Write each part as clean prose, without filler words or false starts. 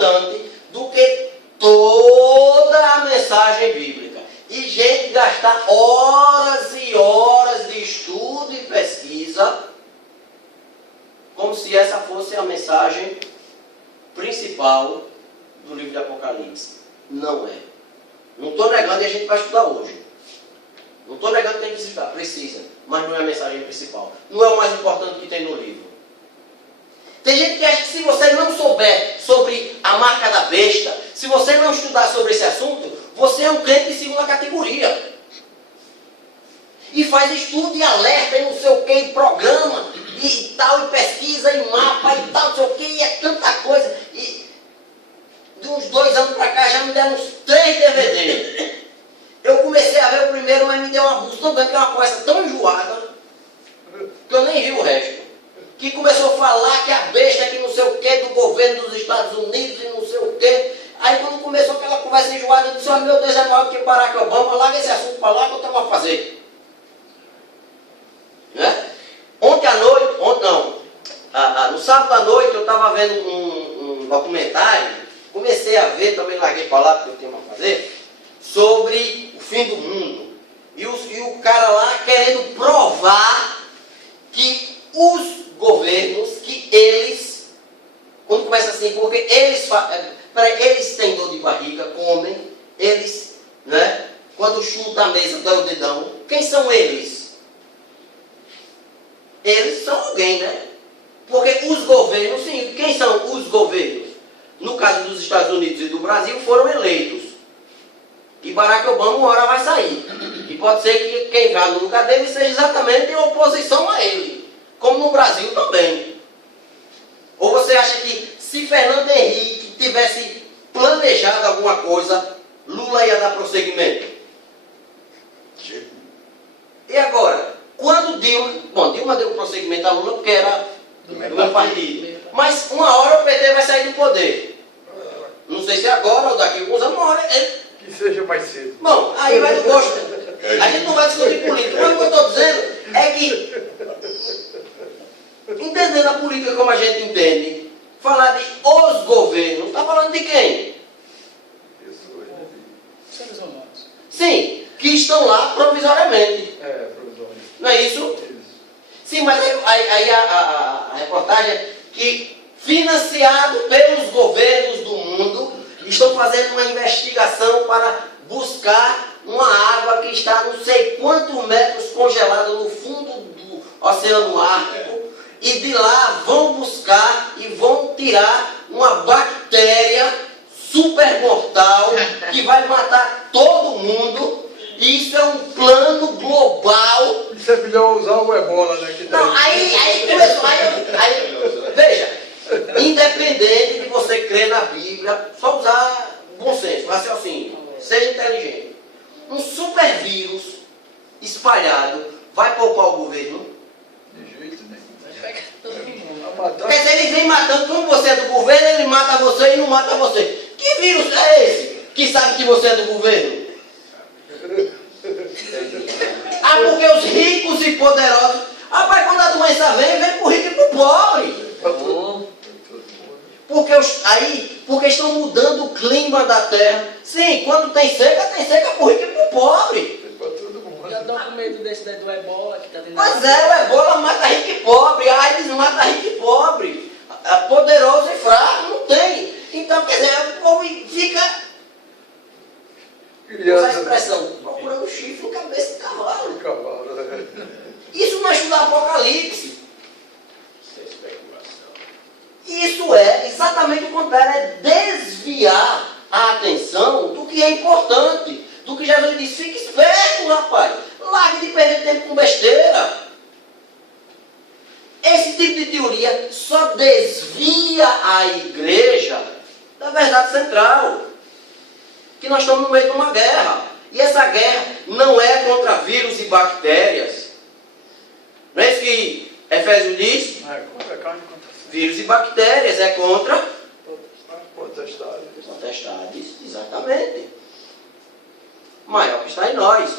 importante do que toda a mensagem bíblica. E gente gastar horas e horas de estudo e pesquisa, como se essa fosse a mensagem principal do livro de Apocalipse. Não é. Não estou negando e a gente vai estudar hoje. Não estou negando que tem que estudar, precisa, mas não é a mensagem principal. Não é o mais importante que tem no livro. Tem gente que acha que se você não souber sobre a marca da besta, se você não estudar sobre esse assunto, você é um crente de segunda categoria. E faz estudo e alerta e não sei o que, e programa, e tal, e pesquisa, e mapa, e tal, não sei o que, e é tanta coisa. E de uns 2 anos para cá já me deram uns 3 DVD. Eu comecei a ver o primeiro, mas me deu uma busta tão grande, que é uma conversa tão enjoada, que eu nem vi o resto. Que começou a falar que a besta que não sei o que do governo dos Estados Unidos e não sei o que. Aí quando começou aquela conversa enjoada, eu disse, oh, meu Deus, é maior que Barack Obama, larga esse assunto para lá que eu tenho a fazer. Né? No sábado à noite eu estava vendo um documentário, comecei a ver, também larguei para lá porque eu tenho a fazer, sobre o fim do mundo. E o cara lá querendo provar que os governos, que eles, quando começa assim, porque eles têm dor de barriga, comem, eles, né? Quando chuta a mesa, dá o dedão. Quem são eles? Eles são alguém, né? Porque os governos, sim, quem são os governos? No caso dos Estados Unidos e do Brasil, foram eleitos. E Barack Obama uma hora vai sair. E pode ser que quem vá no lugar dele seja exatamente em oposição a ele. Como no Brasil também. Ou você acha que se Fernando Henrique tivesse planejado alguma coisa, Lula ia dar prosseguimento? E agora, quando Dilma deu prosseguimento a Lula porque era do meu partido. Mas uma hora o PT vai sair do poder. Não sei se agora ou daqui a alguns anos, uma hora que seja mais cedo. Bom, aí vai do gosto. A gente não vai discutir política. Mas o que eu estou dizendo é que, entendendo a política como a gente entende, falar de os governos, está falando de quem? Seres humanos. Sim, que estão lá provisoriamente. Provisório. Não é isso? Sim, mas aí a reportagem é que, financiado pelos governos do mundo, estão fazendo uma investigação para buscar uma água que está não sei quantos metros congelada no fundo do Oceano Ártico, e de lá vão buscar e vão tirar uma bactéria super mortal que vai matar todo mundo. E isso é um plano global. Isso é melhor usar o ebola, né? Não, aí começou. Veja, independente de você crer na Bíblia, só usar bom senso, raciocínio, seja inteligente. Um super vírus espalhado vai poupar o governo? De jeito nenhum. Vai pegar todo mundo. Quer dizer, eles vêm matando, como você é do governo, ele mata você e não mata você. Que vírus é esse que sabe que você é do governo? Ah, porque os ricos e poderosos. Rapaz, quando a doença vem pro rico e pro pobre. Porque estão mudando o clima da terra. Sim, quando tem seca pro rico e pro pobre. Já estão com medo desse daí do ebola que está tendo. Pois é, o ebola mata rico e pobre, a AIDS mata rico e pobre. Poderoso e fraco, não tem. Então, quer dizer, o povo fica. Usa a expressão, procurando chifre em cabeça de cavalo. Isso não é estudar Apocalipse. Isso é especulação. Isso é exatamente o contrário, é desviar a atenção do que é importante. Do que Jesus disse, fique esperto, rapaz. Largue de perder tempo com besteira. Esse tipo de teoria só desvia a igreja da verdade central. Que nós estamos no meio de uma guerra. E essa guerra não é contra vírus e bactérias. Não é isso que Efésios diz? Não é contra carne e contra sangue. Vírus e bactérias é contra potestades. Exatamente. O maior que está em nós.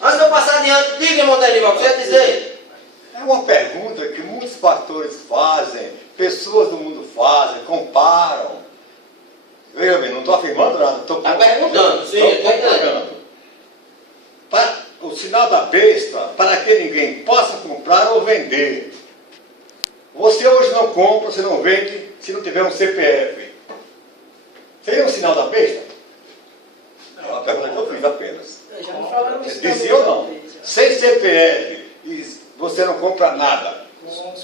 Antes de eu passar adiante, diga, irmão Danival, o que você ia dizer? É uma pergunta que muitos pastores fazem, pessoas do mundo fazem, comparam. Veja bem, não estou afirmando nada. Está perguntando, sim, eu estou entendendo. Para o sinal da besta, para que ninguém possa comprar ou vender. Você hoje não compra, você não vende, se não tiver um CPF. Seria um sinal da besta? É uma pergunta que eu fiz apenas. Já me falaram isso. Você disse ou não? Sem CPF, você não compra nada.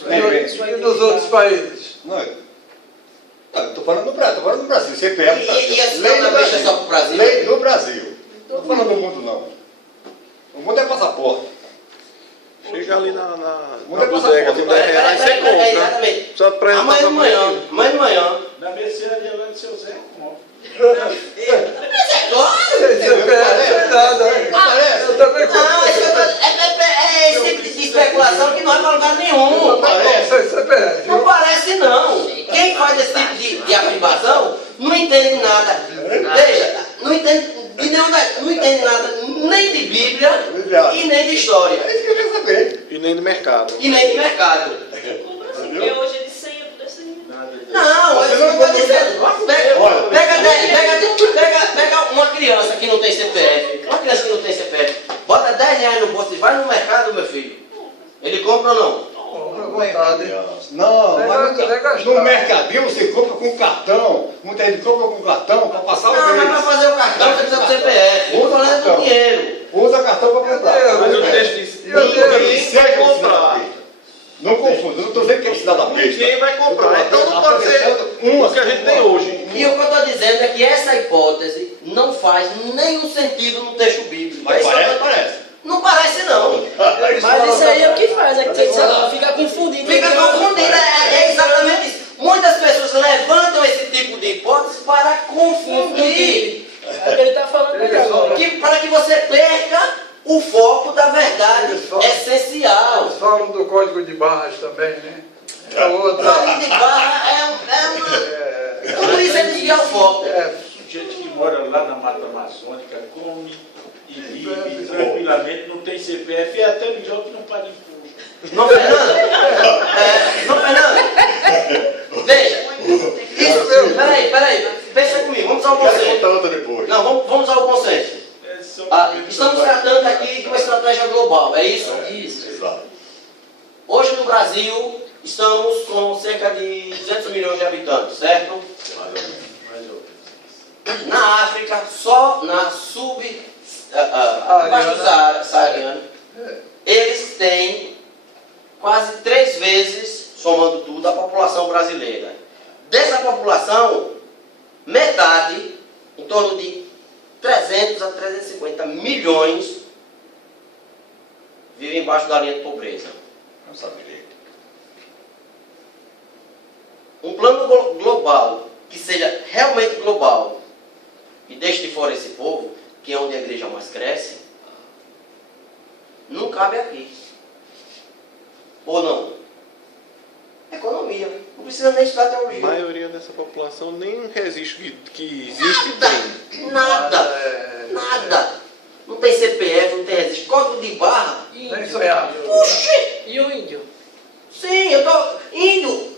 Nem vende. E nos outros países? Não, eu estou falando do Brasil. CPF. E a sinal da besta é só para o Brasil? Lei do Brasil. Não estou falando do mundo, não. O mundo é passaporte. Chega ali na Muda bodega passaporte. de 10 reais, você compra. Exatamente. Só apresenta Amanhã de manhã, amanhã de manhã. Na mercearia lá do seu Zé, compra. Mas é claro! CPF, sem nada. Parece. Eu também Não, é esse tipo de especulação que não vai para lugar nenhum. Parece. Sem CPF. Não parece não. Quem faz esse tipo de afirmação não entende nada. Veja, não entende nada nem de Bíblia e nem de história. É isso que eu queria saber. E nem do mercado. E nem de mercado. Compra assim, porque hoje é de 100 por esse aí. Não, Você eu não não estou comprou dizendo. Olha. Pega uma criança que não tem CPF. Uma criança que não tem CPF. Bota 10 reais no bolso e vai no mercado, meu filho. Ele compra ou não? Compra à vontade. Não, mas Vai gastar. no mercadinho você compra com cartão. Muita gente compra com cartão para passar o Não, mas mês. para fazer o cartão você precisa do CPF. Eu estou falando do dinheiro. Usa cartão para comprar. Mas o Deus. texto diz: Meu Deus. ninguém vai Segue o sinal da comprar. besta. Não confunda, não estou dizendo que é o sinal da besta. Ninguém vai comprar. Eu tô Então não pode ser apresentando o que a gente tem hoje. E o que eu estou dizendo é que essa hipótese não faz nenhum sentido no texto bíblico. Mas É isso que eu parece, tô- parece. Não parece não. Mas isso aí é o que faz, é que você fica confundido. Fica confundido, é exatamente isso. Muitas pessoas levantam esse tipo de hipótese para confundir. É o que ele está falando aí agora. Para que você perca o foco da verdade essencial. Eles falam do código de barras também, né? É O outra. código de barra é uma... Tudo isso é desviar o foco. Gente que mora lá na Mata Amazônica, come e vive tranquilamente, não tem CPF, é até melhor que não paga imposto. Não, Fernando? Não, Fernando? Veja. Isso, peraí. Pensa comigo, vamos ao Quero conceito. contar outra depois. Não, vamos ao conceito. É só Estamos tratando aqui de uma estratégia global, é isso? Isso. Exato. Hoje no Brasil estamos com cerca de 200 milhões de habitantes, certo? Na África, só na abaixo do saariano, eles têm quase 3 vezes, somando tudo, a população brasileira. Dessa população, metade, em torno de 300 a 350 milhões, vivem embaixo da linha de pobreza. Não sabe direito. Um plano global, que seja realmente global, e deixe de fora esse povo, que é onde a igreja mais cresce, não cabe aqui. Ou não? Economia. Não precisa nem estudar A teologia. maioria dessa população nem resiste que existe e tem. Nada. Não tem CPF, não tem registro. Código de barra. Nem sonhar. Puxa! E o índio? Sim, índio.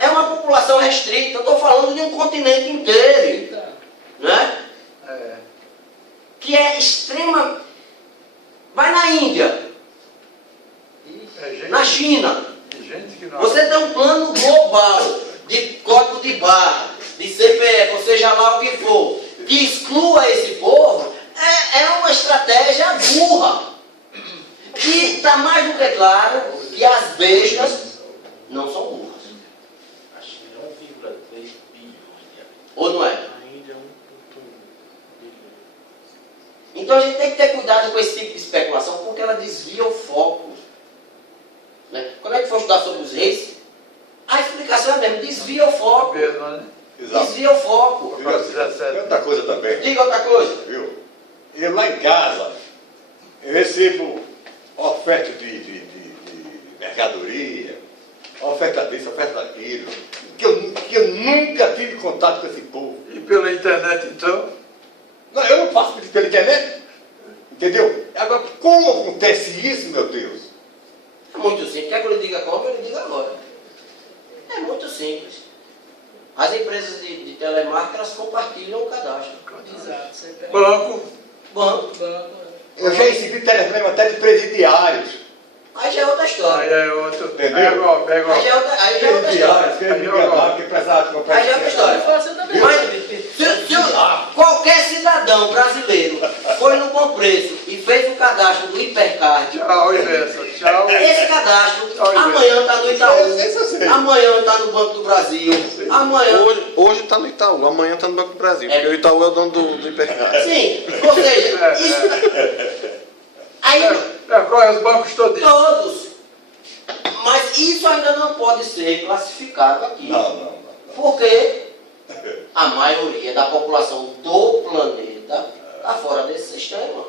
É uma população restrita. Eu estou falando de um continente inteiro. Então, Né? É. Que é extrema. Vai na Índia, É gente, na China. gente que não. Você tem um plano global de código de barra, de CPF, ou seja lá o que for, que exclua esse povo, é uma estratégia burra. E está mais do que claro que as bestas não são burras. a China é 1,3 bilhões de habitantes. Ou não é? A Índia é 1,1 bilhão. Então a gente tem que ter cuidado com esse tipo de especulação, porque ela desvia o foco. Né? Quando é que for estudar sobre os reis, a explicação é mesmo, desvia o foco. Mesmo, né? Exato. Desvia o foco. Tem outra coisa também. Diga outra coisa. Viu? Eu lá em casa, eu recebo oferta de mercadoria, oferta disso, oferta daquilo, que eu nunca tive contato com esse povo. E pela internet, então? Não, eu não faço pela internet, entendeu? Agora, como acontece isso, meu Deus? É muito simples. Quer que eu lhe diga como? Eu lhe digo agora. É muito simples. As empresas de telemarketing, elas compartilham o cadastro. Exato, CPF. Banco. Banco. Banco. Eu já recebi telefonema até de presidiários. Aí já é outra Aí história. é outro. Entendeu? Pega Aí já é outra história. Presidiários, que ele liga lá, que precisava de comprar. Aí já é outra história. Você também. Mas qualquer cidadão brasileiro foi no Bom Preço e fez o cadastro do Hipercard, Tchau, Ivessa. Tchau. esse cadastro Tchau, amanhã está no Itaú, Esse eu sei. amanhã está no Banco do Brasil, amanhã... Hoje tá no Itaú, amanhã tá no Banco do Brasil, porque o Itaú é o dono do Hipercard. Sim, ou seja, isso... Aí, Qual é os bancos todos? todos. Mas isso ainda não pode ser classificado aqui. Não. Porque a maioria da população do planeta está fora desse sistema.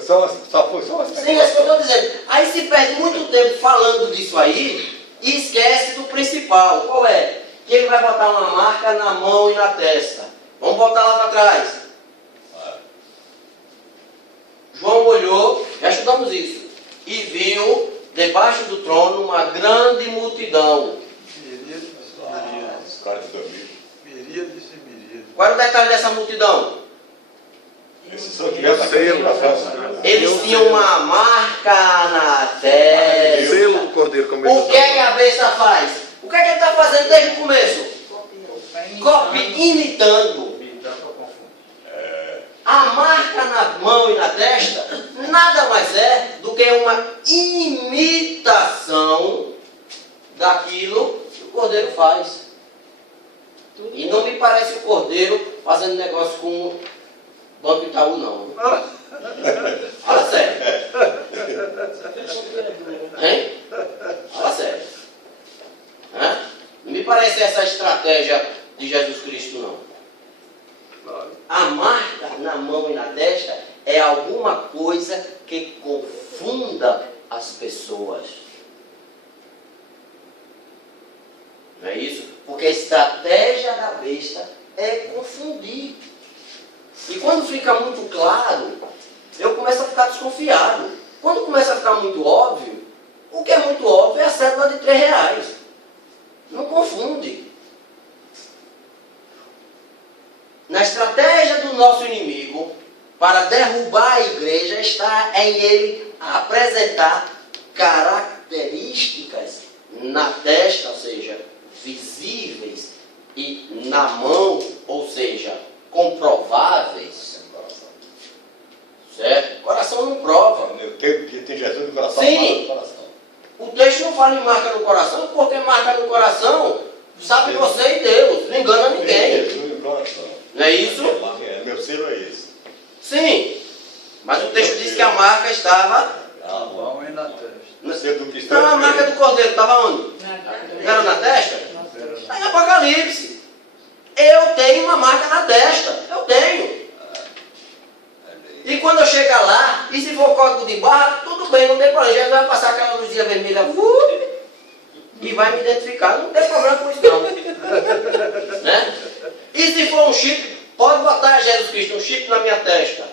Só foi só Sim, é isso que eu estou dizendo. Aí se perde muito tempo falando disso aí e esquece do principal. Qual é? Que ele vai botar uma marca na mão e na testa. Vamos botar lá para trás. João olhou, já estudamos isso, e viu debaixo do trono uma grande multidão. Miríades, Os caras que dormiram. miríades e miríades. Qual era o detalhe dessa multidão? Esses são que vieram daquele coração. Eles tinham uma marca na testa. Selo do Cordeiro, como O que é que a besta faz? O que é que ele está fazendo desde o começo? Imitando. A marca na mão e na testa nada mais é do que uma imitação daquilo que o Cordeiro faz. E não me parece o Cordeiro fazendo negócio com o Banco Itaú, não. Fala sério. Hein? Fala sério. Hã? Não me parece essa estratégia de Jesus Cristo, não. A marca na mão e na testa é alguma coisa que confunda as pessoas. Não é isso? Porque a estratégia da besta é confundir. E quando fica muito claro, eu começo a ficar desconfiado. Quando começa a ficar muito óbvio, o que é muito óbvio é a cédula de R$3. Não confunde. Na estratégia do nosso inimigo, para derrubar a igreja, está em ele apresentar características na testa, ou seja, visíveis, e na mão, ou seja, comprováveis. Certo? O coração não prova. Tem Jesus no coração. Sim. No coração. O texto não fala em marca no coração, porque marca no coração sabe você e Deus, não engana Tem ninguém. Jesus no coração. Não é isso? Meu selo é esse. Sim. Mas o texto diz que a marca estava... Na mão e na testa. O selo do cristão. Então a marca do Cordeiro estava onde? Era na testa? Está em Apocalipse. Eu tenho uma marca na testa. Eu tenho. E quando eu chegar lá, e se for código de barra, tudo bem, não tem problema. Jesus vai passar aquela luzinha vermelha e vai me identificar. Não tem problema com isso não. Né? E se for um chip, pode botar Jesus Cristo, um chip na minha testa.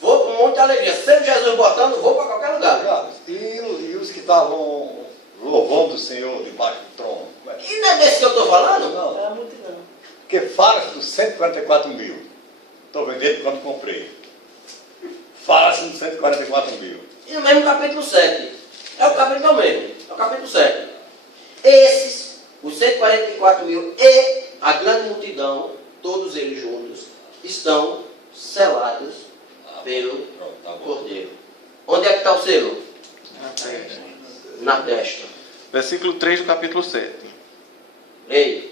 Vou com muita alegria. Sempre Jesus botando, vou para qualquer lugar. E os que estavam louvando o Senhor debaixo do trono? E não é desse que eu estou falando? Não. Era muito não. Porque fala-se dos 144 mil. Estou vendendo quando comprei. Fala-se dos 144 mil. E no mesmo capítulo 7. É o capítulo mesmo. É o capítulo 7. Esses, os 144 mil e a grande multidão, todos eles juntos, estão selados pelo Cordeiro. Onde é que está o selo? Na testa. Versículo 3 do capítulo 7. Leia.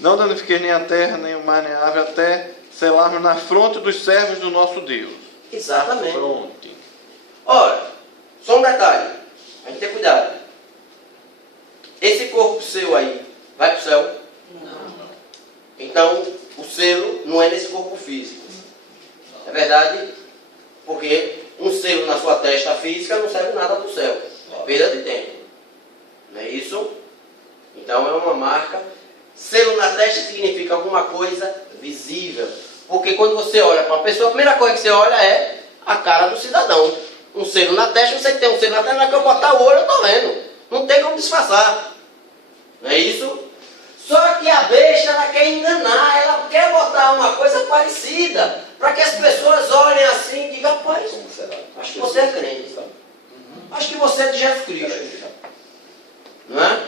Não danifiqueis nem a terra, nem o mar, nem a ave, até selarmos na fronte dos servos do nosso Deus. Exatamente. Pronto. Ora, só um detalhe. A gente tem cuidado. Esse corpo seu aí, vai para o céu? Não. Então, o selo não é nesse corpo físico. É verdade? Porque um selo na sua testa física não serve nada para o céu. É perda de tempo. Não é isso? Então é uma marca. Selo na testa significa alguma coisa visível. Porque quando você olha para uma pessoa, a primeira coisa que você olha é a cara do cidadão. Um selo na testa, você tem um selo na testa, na hora que eu botar o olho, eu estou vendo. Não tem como disfarçar. Não é isso? Só que a besta, ela quer enganar, ela quer botar uma coisa parecida, para que as pessoas olhem assim e digam, rapaz, Como será? acho que você é crente, acho que você é de Jesus Cristo, não é?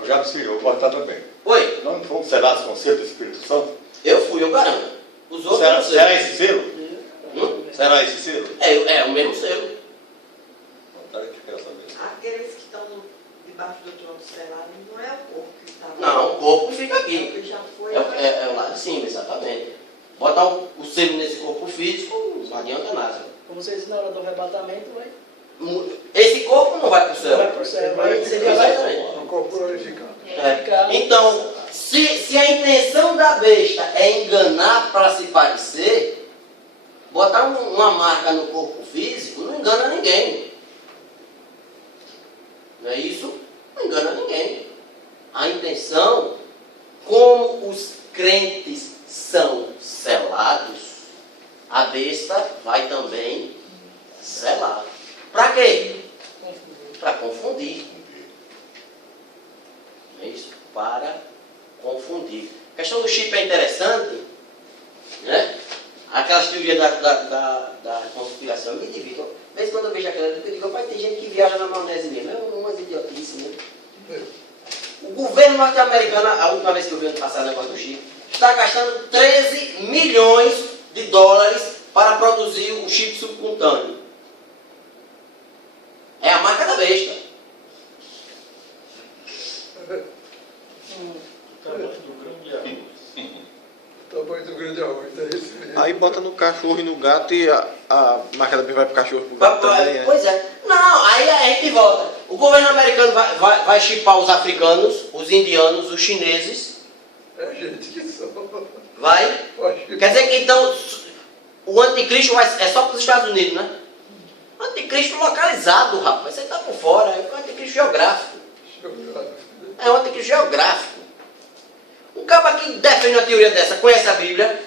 Eu já me senhor, vou botar também. Oi, Não fomos selados com o selo do Espírito Santo? eu fui, eu garanto. Os outros Será, não sei. será esse selo? Será esse selo? É o mesmo selo. Tá, eu quero saber. Aqueles que estão debaixo do trono selado não é o corpo que está lá. Não, o corpo fica aqui. Ele já foi. É o lado de cima, exatamente. Botar o selo nesse corpo físico, não adianta nada. Como vocês na hora do arrebatamento, vai Esse corpo não vai para o céu. vai pro céu, vai ser Exatamente. Um corpo glorificado. É. Então, se a intenção da besta é enganar para se parecer, botar uma marca no corpo físico não engana ninguém. Não é isso? Não engana ninguém. A intenção, como os crentes são selados, a besta vai também selar. Para quê? Para confundir. É isso? Para confundir. A questão do chip é interessante, né? Aquelas teorias da conspiração me dividem. De vez em quando eu vejo aquela, eu digo, vai ter gente que viaja na maionese mesmo. É umas idiotices, né? O governo norte-americano, a última vez que eu vi ano passado o negócio do chip, está gastando 13 milhões de dólares para produzir o chip subcutâneo. É a marca da besta. O tamanho do grão de arroz. O tamanho do grande arroz, é esse mesmo. Aí bota no cachorro e no gato e a marca da vai pro cachorro e pro gato também, né? Pois é. Não, aí a gente volta. O governo americano vai chipar os africanos, os indianos, os chineses. É gente que só. Vai. Quer dizer que então o anticristo é só para os Estados Unidos, né? O anticristo localizado, rapaz. Você está por fora. É um anticristo geográfico. É um anticristo geográfico. Um cara que defende uma teoria dessa, conhece a Bíblia,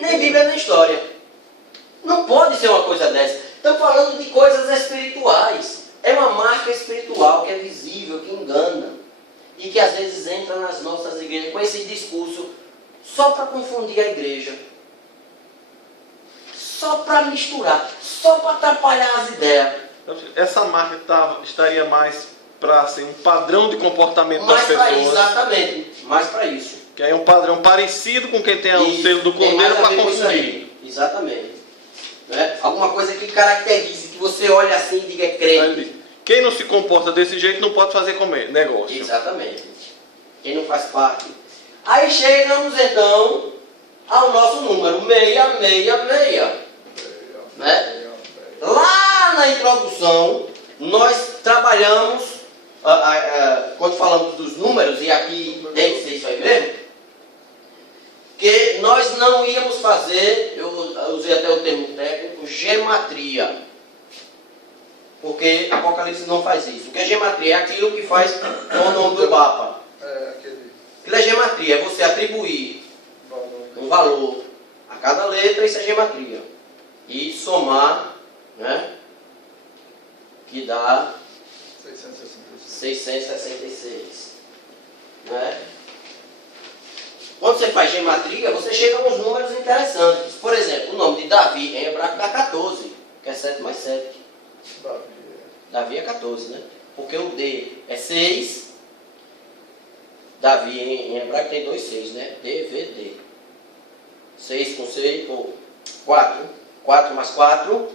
nem Bíblia nem história. Não pode ser uma coisa dessa. Estamos falando de coisas espirituais. É uma marca espiritual que é visível, que engana. E que às vezes entra nas nossas igrejas com esse discurso só para confundir a igreja. Só para misturar. Só para atrapalhar as ideias. Essa marca estaria mais para ser um padrão de comportamento das Mais para pessoas. exatamente. Mais para isso. Que é um padrão parecido com quem tem o Isso, selo do tem mais cordeiro a para ver com isso confundir. aí. Exatamente. Né? Alguma coisa que caracterize, que você olha assim e diga é Aí crente. ele diz, quem não se comporta desse jeito não pode fazer negócio. Exatamente. Quem não faz parte. Aí chegamos então ao nosso número 666. Né? Lá na introdução, nós trabalhamos, quando falamos dos números, e aqui tem que ser isso aí mesmo, que nós não íamos fazer, eu usei até o termo técnico, gematria. Porque Apocalipse não faz isso. O que é gematria? É aquilo que faz com o nome do Papa. É aquele Aquilo é gematria, é você atribuir valor. um valor a cada letra, isso é gematria. E somar, né? Que dá 666. Né? Quando você faz gematria, você chega a uns números interessantes. Por exemplo, o nome de Davi em hebraico dá 14, que é 7 mais 7. Davi é 14, né? Porque o D é 6. Davi em hebraico tem 2 6, né? DVD. 6 com 6, ou 4. 4 mais 4.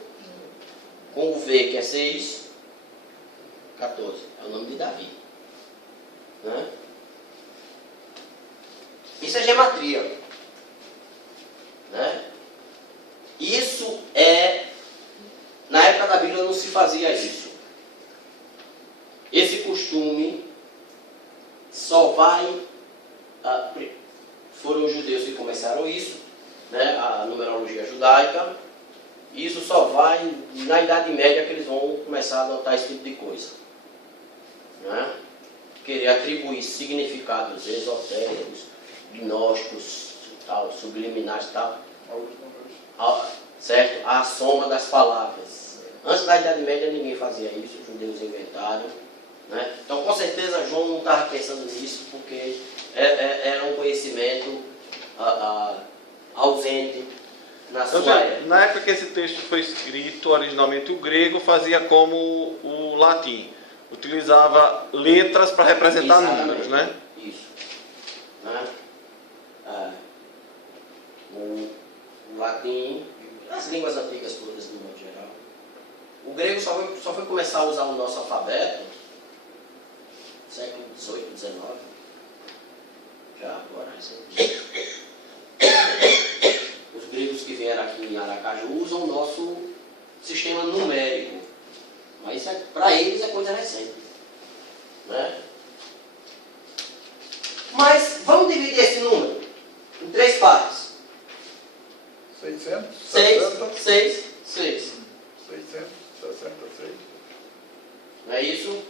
Com o V, que é 6. 14. É o nome de Davi. Né? Isso é gematria. Né? Isso é... Na época da Bíblia não se fazia isso. Esse costume só vai... foram os judeus que começaram isso, né? A numerologia judaica. Isso só vai na Idade Média que eles vão começar a adotar esse tipo de coisa. Né? Querer atribuir significados esotéricos, gnósticos, tal, subliminares e tal. Certo? A soma das palavras. Antes da Idade Média ninguém fazia isso, os judeus inventaram. Né? Então, com certeza, João não estava pensando nisso, porque era um conhecimento ausente na Então, sua época. na época que esse texto foi escrito, originalmente o grego fazia como o latim. Utilizava letras para representar Exatamente. números, né? Isso. Né? O latim, as línguas antigas todas, de modo geral. O grego só foi começar a usar o nosso alfabeto no século XVIII, XIX. Já agora, recentemente. Os gregos que vieram aqui em Aracaju usam o nosso sistema numérico. Mas para eles é coisa recente. Né? Mas vamos dividir esse número em 3 partes. 600, 6, 60, 6, 6. 666. Não é isso?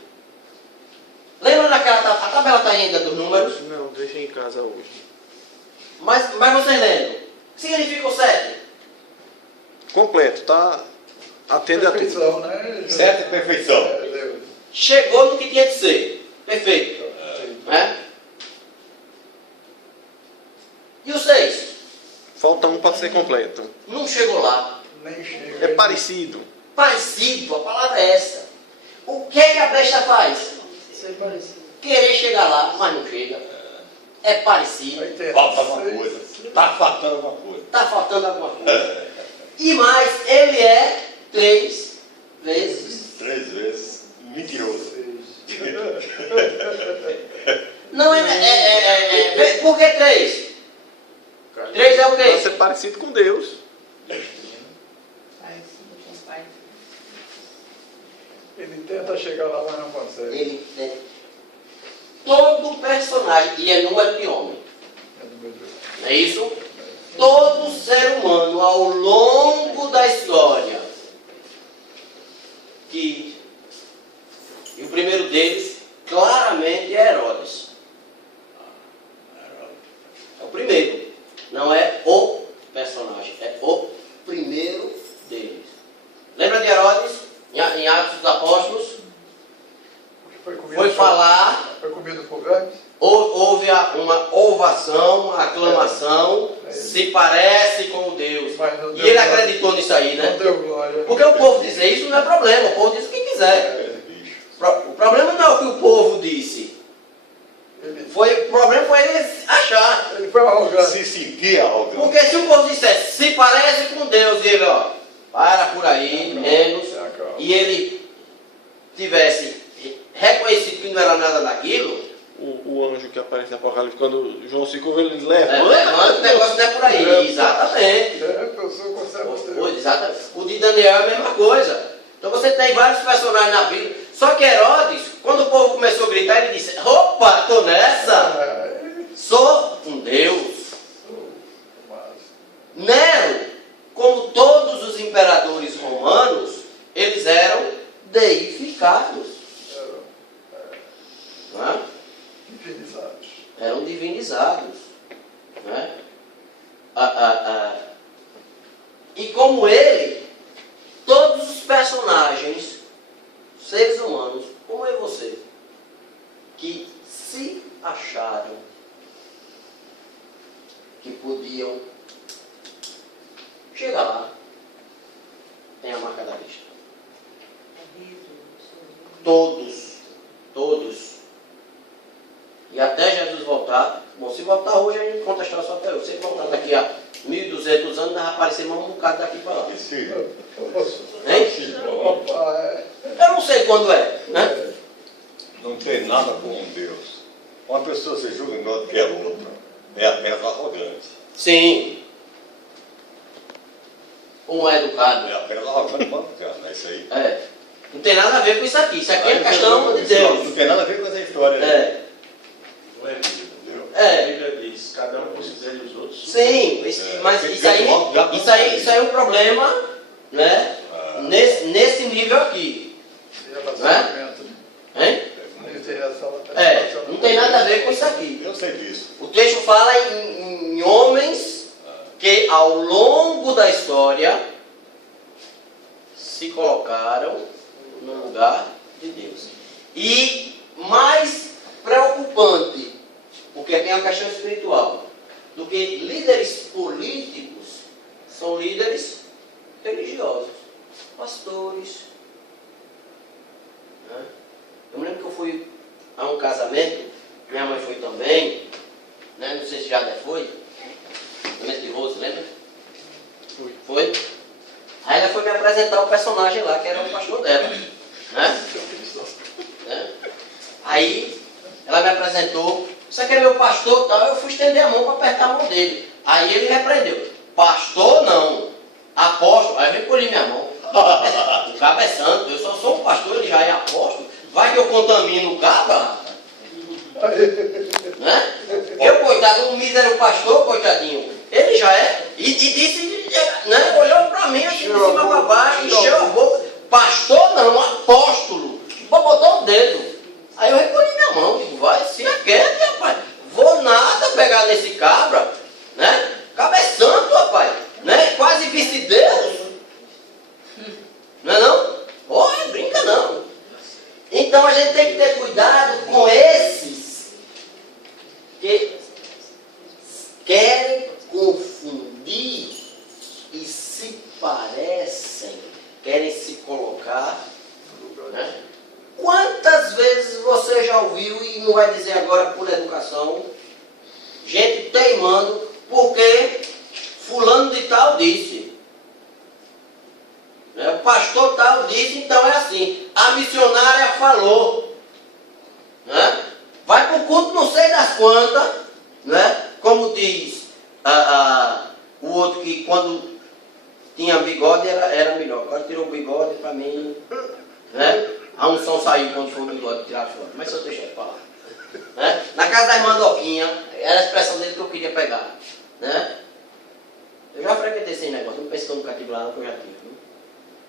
Lembra daquela a tabela está ainda dos números? Não, deixei em casa hoje. Mas vocês lembram? O que significa o 7? Completo, tá? Atende a tudo. Perfeição, né? Certo e perfeição. Deus. Chegou no que tinha de ser. Perfeito. Né? E o 6? Falta um para ser completo. Não chegou lá. Nem chega. É parecido. Parecido, a palavra é essa. O que é que a besta faz? Ser parecido. Querer chegar lá, mas não chega. É parecido. Aí tem Falta alguma 6, coisa. Está faltando alguma coisa. Está faltando alguma coisa. E mais, ele é 3 vezes. 3 vezes. Mentiroso. 6. Não por que 3? 3 é o Para quê? ser parecido com Deus. Ele tenta chegar lá, mas não consegue. Ele tem todo personagem, e é número de homem. É do meu Deus. Não é isso? Todo ser humano ao longo da história, e o primeiro deles, claramente, é Herodes. É o primeiro. Não é o personagem, é o primeiro deles. Lembra de Herodes, em Atos dos Apóstolos? Foi falar, Foi comido por vermes? houve uma ovação, uma aclamação, se parece com Deus. Mas não E deu ele glória. acreditou nisso aí, Não né? deu glória. Porque o povo dizer isso não é problema, o povo diz o que quiser. O problema não é o que o povo disse. O problema foi ele achar. Ele foi arrogante. Se sentir arrogante. Porque se o povo dissesse, se parece com Deus, e ele, ó, para por aí, menos, e ele tivesse reconhecido que não era nada daquilo, O anjo que aparece no Apocalipse, quando João se curva, ele leva. levanta, o negócio não é por aí. Exatamente. Eu sou conservador. Exatamente. O de Daniel é a mesma coisa. Então você tem vários personagens na Bíblia. Só que Herodes, quando o povo começou a gritar, ele disse, opa, tô nessa. Sou um Deus. Nero, como todos os imperadores romanos, eles eram deificados. Não é? Divinizados. Eram divinizados. Né? E como ele, todos os personagens, seres humanos, como eu e você, que se acharam que podiam chegar lá, tem a marca da lista. Todos. E até Jesus voltar, bom, se voltar hoje a gente conta a história só até hoje. Se ele voltar daqui a 1.200 anos, vai aparecer mais um bocado daqui para lá. Hein? Eu não sei quando é, né? Não tem nada com Deus. Uma pessoa se julga melhor do que a outra. É apenas arrogante. Sim. Como é educado. É apenas arrogante, mano. É isso aí. É. Não tem nada a ver com isso aqui. Isso aqui é questão de Deus. Não tem nada a ver com essa história. É. Não é Bíblia. É. A Bíblia diz, cada um considere os outros. Sim, mas isso aí é um problema, né? Nesse nível aqui. Relacionamento. Hein? Não tem nada a ver com isso aqui. Eu sei disso. O texto fala em homens que ao longo da história se colocaram no lugar de Deus. E mais preocupante, porque aqui é uma questão espiritual, do que líderes políticos, são líderes religiosos, pastores. Né? Eu me lembro que eu fui a um casamento, minha mãe foi também, né? Não sei se já foi, casamento de Rose, lembra? Foi? Aí ela foi me apresentar o personagem lá, que era o pastor dela. Né? Aí ela me apresentou, você quer meu pastor? Tal. Eu fui estender a mão para apertar a mão dele. Aí ele repreendeu, pastor não, apóstolo. Aí eu recolhi minha mão. O cabo é santo, eu só sou um pastor, ele já é apóstolo. Vai que eu contamino o cabo? Né? Eu, coitado, um mísero pastor, coitadinho, ele já é. E disse, né? Olhou para mim assim, de cima para baixo, encheu a boca. Pastor não, apóstolo. Botou o dedo. Aí eu recolhi minha mão, digo, vai, se aquete, rapaz. Vou nada pegar nesse cabra, né? Cabra é santo, rapaz, né? Quase vice-deus. Não é não? Olha, brinca não. Então a gente tem que ter cuidado com esses que querem confundir e se parecem, querem se colocar, né? Quantas vezes você já ouviu, e não vai dizer agora por educação, gente teimando porque fulano de tal disse. O pastor tal disse, então é assim. A missionária falou. Né? Vai para o culto não sei das quantas, né? Como diz o outro que quando tinha bigode era melhor. Agora tirou o bigode para mim, né? A unção saiu quando foi o bigode tirar fora. Mas eu deixei de falar. Né? Na casa da irmã Doquinha, era a expressão dele que eu queria pegar. Né? Eu já frequentei esse negócio, não pense que eu nunca tive lá, não, que eu já tive. Né?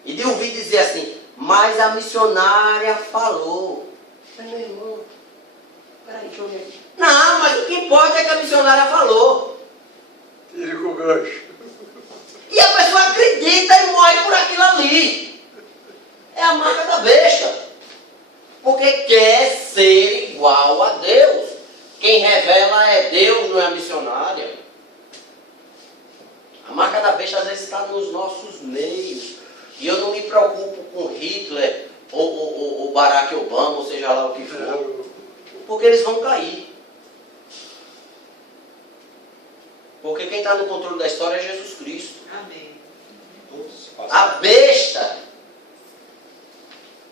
E de ouvir dizer assim, mas a missionária falou. Mas meu irmão, peraí, deixa eu ver aqui. Não, mas o que importa é que a missionária falou. Tire com o gancho. E a pessoa acredita e morre por aquilo ali. É a marca da besta. Porque quer ser igual a Deus. Quem revela é Deus, não é a missionária. A marca da besta às vezes está nos nossos meios. E eu não me preocupo com Hitler ou Barack Obama, ou seja lá o que for. Porque eles vão cair. Porque quem está no controle da história é Jesus Cristo. Amém. A besta,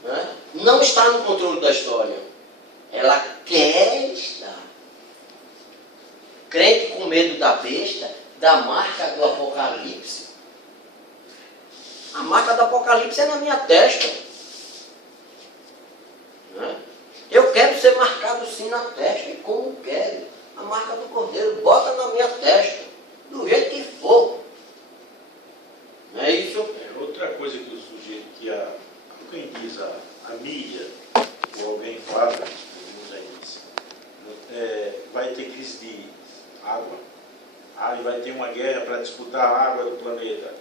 né, não está no controle da história. Ela quer estar. Crente com medo da besta, da marca do Apocalipse. A marca do Apocalipse é na minha testa. Né? Eu quero ser marcado sim na testa. E como quero? A marca do Cordeiro. Bota na minha testa. Do jeito que for. Não é isso? É outra coisa que eu sugiro que quem diz a mídia, ou alguém fala, vai ter crise de água. Aí vai ter uma guerra para disputar a água do planeta.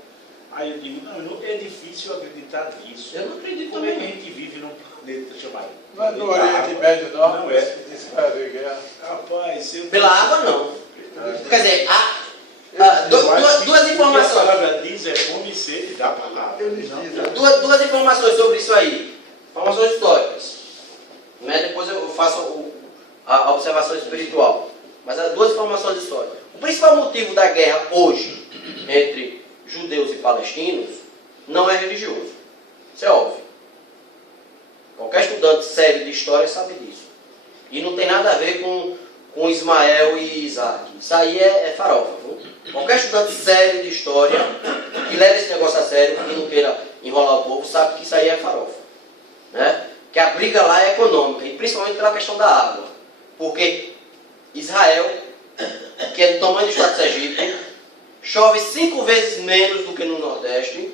Aí eu digo, não, é difícil eu acreditar nisso. Eu não acredito Como é que a também. gente vive num planeta chamado? Não é no Oriente Médio, não? Não é. Diz que vai haver guerra. Rapaz, eu... Pela água, não. Quer dizer, duas A informações. palavra diz é fome e sede da palavra. Eles Não. dizem. Duas informações sobre isso aí. Informações históricas. Né? Depois eu faço a observação espiritual. Mas as duas informações históricas. O principal motivo da guerra hoje entre judeus e palestinos não é religioso. Isso é óbvio. Qualquer estudante sério de história sabe disso. E não tem nada a ver com Ismael e Isaac. Isso aí é farofa. Viu? Qualquer estudante sério de história que leve esse negócio a sério, que não queira enrolar o povo, sabe que isso aí é farofa. Né? Que a briga lá é econômica, e principalmente pela questão da água. Porque Israel, que é do tamanho do estado de Sergipe, chove 5 vezes menos do que no Nordeste,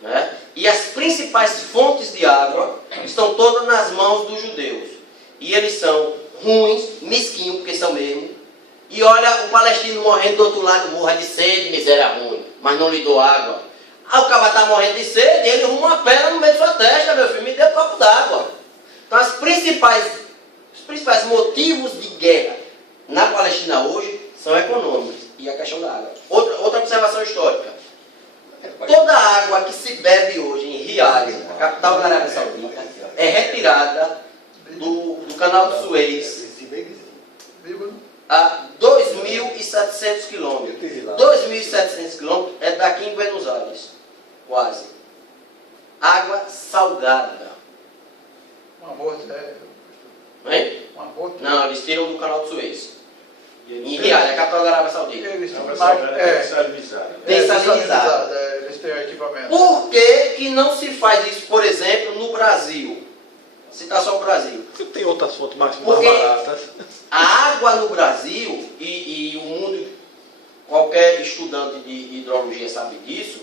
né? E as principais fontes de água estão todas nas mãos dos judeus. E eles são ruins, mesquinhos, porque são mesmo. E olha o palestino morrendo do outro lado, morra de sede, miséria ruim, mas não lhe dou água. Aí o cara está morrendo de sede, ele arruma uma pedra no meio da sua testa, meu filho, me dê um copo d'água. Então, os principais motivos de guerra na Palestina hoje são econômicos e a questão da água. Outra observação histórica. Toda a água que se bebe hoje em Riad, a capital da Arábia Saudita, é retirada do canal de Suez a 2.700 quilômetros. 2.700 quilômetros é daqui em Buenos Aires, quase. Água salgada. Uma moça, Hein? uma moça. Não, eles tiram do canal de Suez. Em Riad, a capital da Arábia Saudita. Eles Não, têm mas é salinizada. Tem salinizado. Eles têm equipamento. Por que não se faz isso, por exemplo, no Brasil? Citar só o Brasil. Porque tem outras fontes mais Porque- baratas. A água no Brasil, e o mundo, qualquer estudante de hidrologia sabe disso,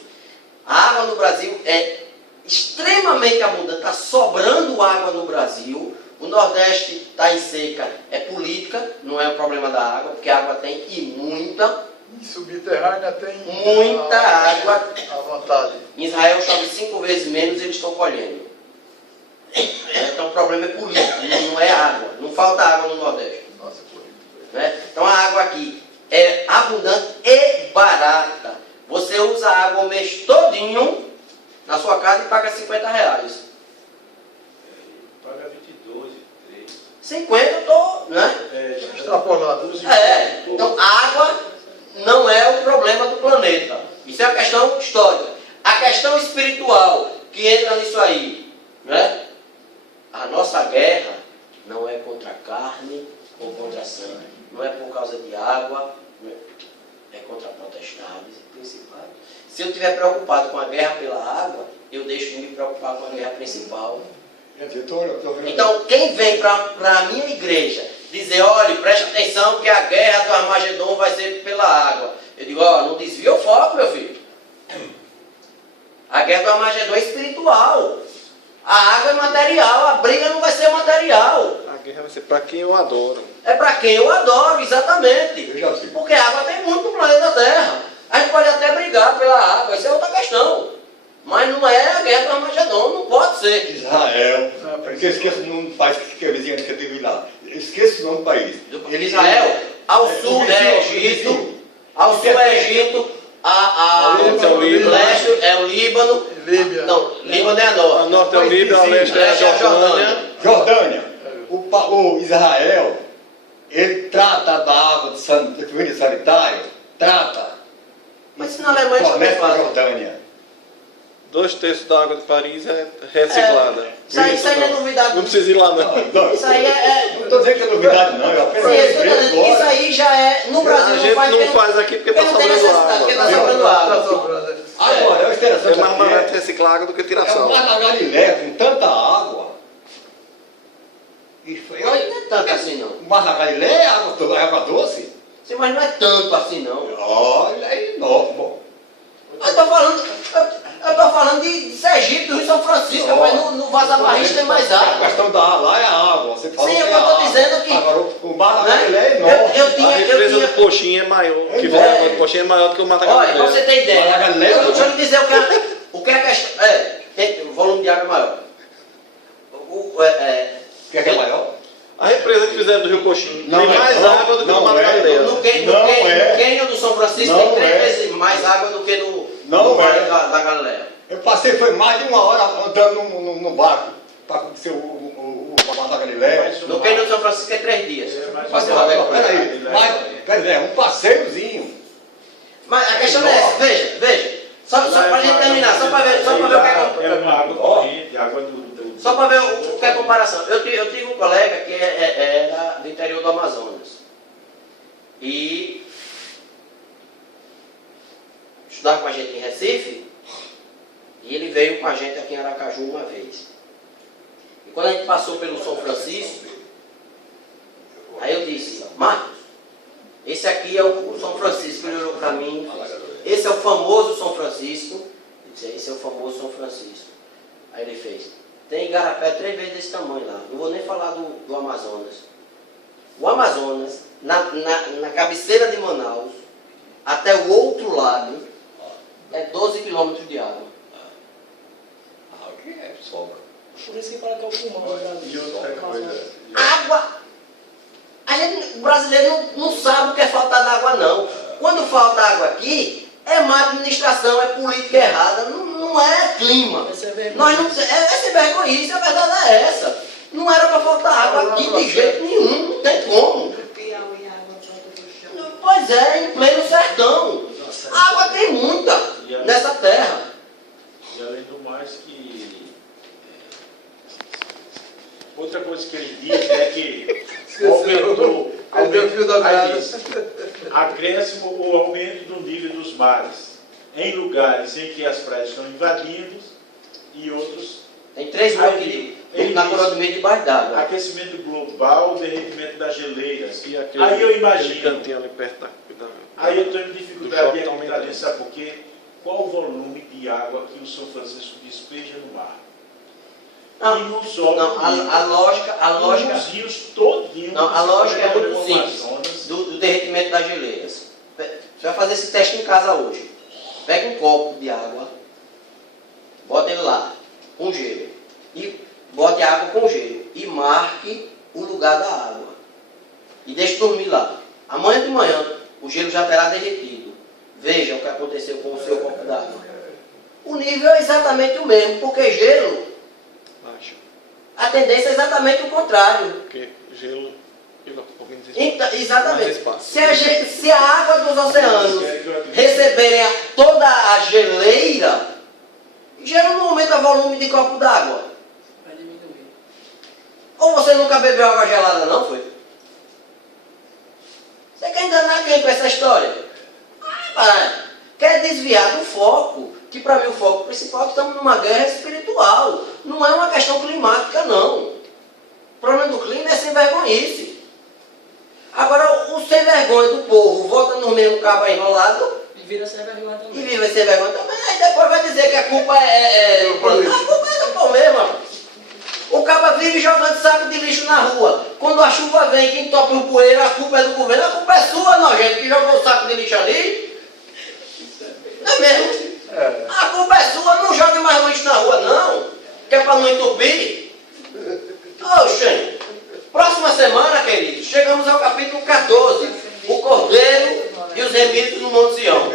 a água no Brasil é extremamente abundante, está sobrando água no Brasil. O Nordeste está em seca, é política, não é o problema da água, porque a água tem e muita. E subterrânea tem Muita água. à vontade. Em Israel chove 5 vezes menos e eles estão colhendo. Então o problema é político, não é água. Não falta água no Nordeste. Nossa, política. Né? Então a água aqui é abundante e barata. Você usa a água o mês todinho na sua casa e paga R$50. Paga 22, 3. 50 eu tô, né? Extrapolado. Então água não é o problema do planeta. Isso é a questão histórica. A questão espiritual que entra nisso aí, né? A nossa guerra não é contra a carne ou contra a sangue. Não é por causa de água, é contra potestades e principados. Se eu estiver preocupado com a guerra pela água, eu deixo de me preocupar com a guerra principal. Então, quem vem para a minha igreja dizer, olha, preste atenção que a guerra do Armagedon vai ser pela água. Eu digo, ó, não desvia o foco, meu filho. A guerra do Armagedon é espiritual. A água é material, a briga não vai ser material. A guerra vai ser para quem eu adoro. É para quem eu adoro, exatamente. Eu já sei. Porque a água tem muito no planeta Terra. A gente pode até brigar pela água, isso é outra questão. Mas não é a guerra do Armagedon, não pode ser. Israel, porque eu esqueço o nome do país que é vizinho que teve lá. Eu esqueço o nome do país. Israel, ao sul é Egito, ao sul é Egito, Líbano, leste é o Líbano. Líbia. Não, Líbano é a norte. A norte é o Líbano, a leste é a Leste é a Jordânia. Jordânia, o Israel, ele trata da água de sanitário, trata. Mas se na Alemanha também Fornece para a faz. Jordânia. 2/3 da água de Paris é reciclada. Isso aí não é novidade. Não precisa ir lá, não. Não, Isso aí não estou dizendo que é novidade, não. Eu apenas Sim, lembrei isso aí já é. No Brasil A gente não faz aqui porque está não tem sobrando necessidade, porque está água. sobrando Está água. sobrando. Agora, é É interessante mais aqui, barato reciclar água do que tirar é o sal. Mar da Galileia com tanta água. E foi, Não é tanto assim não. o Mar da Galileia é água doce? Sim, mas não é tanto assim não. Olha, é enorme. Bom, Eu tô falando de Sergipe, do Rio São Francisco, mas no Vaza Barris tem mais A água. questão da água lá é a água. Você falou Sim, que eu é tô água. dizendo que- Agora, o Mar da Né? Galileia é enorme. A represa do Coxinha é maior. Que vem a água do Coxinha é maior do que o Mar da Olha, pra Galileia. você ter ideia, Mas a Galileia não. deixa eu lhe dizer o que é a questão. Tem o volume de água maior. O que é maior? A represa que fizeram do Rio Coxinha Não tem é, mais não, água do que não no Mar da é. Galileia. No Não é. cânion do São Francisco Não tem 3 é. vezes mais água do que no Não Vale é. da Galileia. Eu passei, foi mais de uma hora andando no barco para conhecer o Mar da Galileia. No cânion do São Francisco é 3 dias. Mas, peraí, quer dizer, um passeiozinho. Mas a questão é essa, veja. Só pra gente terminar, só pra ver o que é É uma água corrente, água do. Só para ver o que é a comparação. Eu tive um colega que era do interior do Amazonas. E estudava com a gente em Recife. E ele veio com a gente aqui em Aracaju uma vez. E quando a gente passou pelo São Francisco, aí eu disse, Marcos, esse aqui é o São Francisco. Ele olhou para mim e disse, esse é o famoso São Francisco. Eu disse, esse é o famoso São Francisco. Aí ele fez, tem igarapé 3 vezes desse tamanho lá. Não vou nem falar do Amazonas. O Amazonas, na cabeceira de Manaus, até o outro lado, é 12 quilômetros de água. Ah, o que é? Sobra. Por isso que fala que é o pulmão da E outra coisa. Água. O brasileiro não sabe o que é falta d'água, não. Quando falta água aqui, é má administração, é política errada, não é clima. Essa é vergonha. Nós não, é sem vergonhice, a verdade é essa. Não era para faltar água aqui de jeito nenhum, não tem como. Piauí, água volta do chão. Pois é, em pleno sertão. Água tem muita nessa terra. E além do mais que... Outra coisa que ele diz é que aumentou Perdeu o fio da aí meada. diz, acréscimo ou aumento do nível dos mares em lugares em que as praias estão invadindo e outros. Tem 3 mil aqui na coroa do meio debaixo d'água. Aquecimento global, derretimento das geleiras. E aquele, Aí eu aquele imagino. cantinho ali perto Aí eu estou em dificuldade de Do shopping acreditar também. nisso, sabe por quê? Qual o volume de água que o São Francisco despeja no mar? Não, E não sobe não, a lógica os rios todinhos. Não, a lógica é muito do simples, Amazonas. do derretimento das geleiras. Você vai fazer esse teste em casa hoje. Pega um copo de água, bota ele lá, com gelo, e bote a água com gelo, e marque o lugar da água. E deixe dormir lá. Amanhã de manhã, o gelo já terá derretido. Veja o que aconteceu com o seu copo d'água. O nível é exatamente o mesmo, porque gelo, Baixo. a tendência é exatamente o contrário. Porque gelo evapora. Então, exatamente. Mais espaço. Se a água dos oceanos receberem toda a geleira, gelo não aumenta o volume de copo d'água. Vai diminuir. Ou você nunca bebeu água gelada, não foi? Você quer enganar quem com essa história? Quer desviar do foco, que para mim o foco principal é que estamos numa guerra espiritual. Não é uma questão climática, não. O problema do clima é sem vergonhice. Agora, o sem vergonha do povo volta no mesmo cabo enrolado E vira sem vergonha e também. vive sem vergonha também. Aí depois vai dizer que a culpa é a culpa é do povo mesmo. Mano. O cabo vive jogando saco de lixo na rua. Quando a chuva vem, quem toca o poeiro, a culpa é do governo. A culpa é sua, nojento, que jogou o saco de lixo ali. Não é mesmo? A culpa é sua, não jogue mais lixo na rua, não. Que é para não entupir. Oxe, próxima semana, queridos, chegamos ao capítulo 14. O Cordeiro e os remidos no Monte Sião.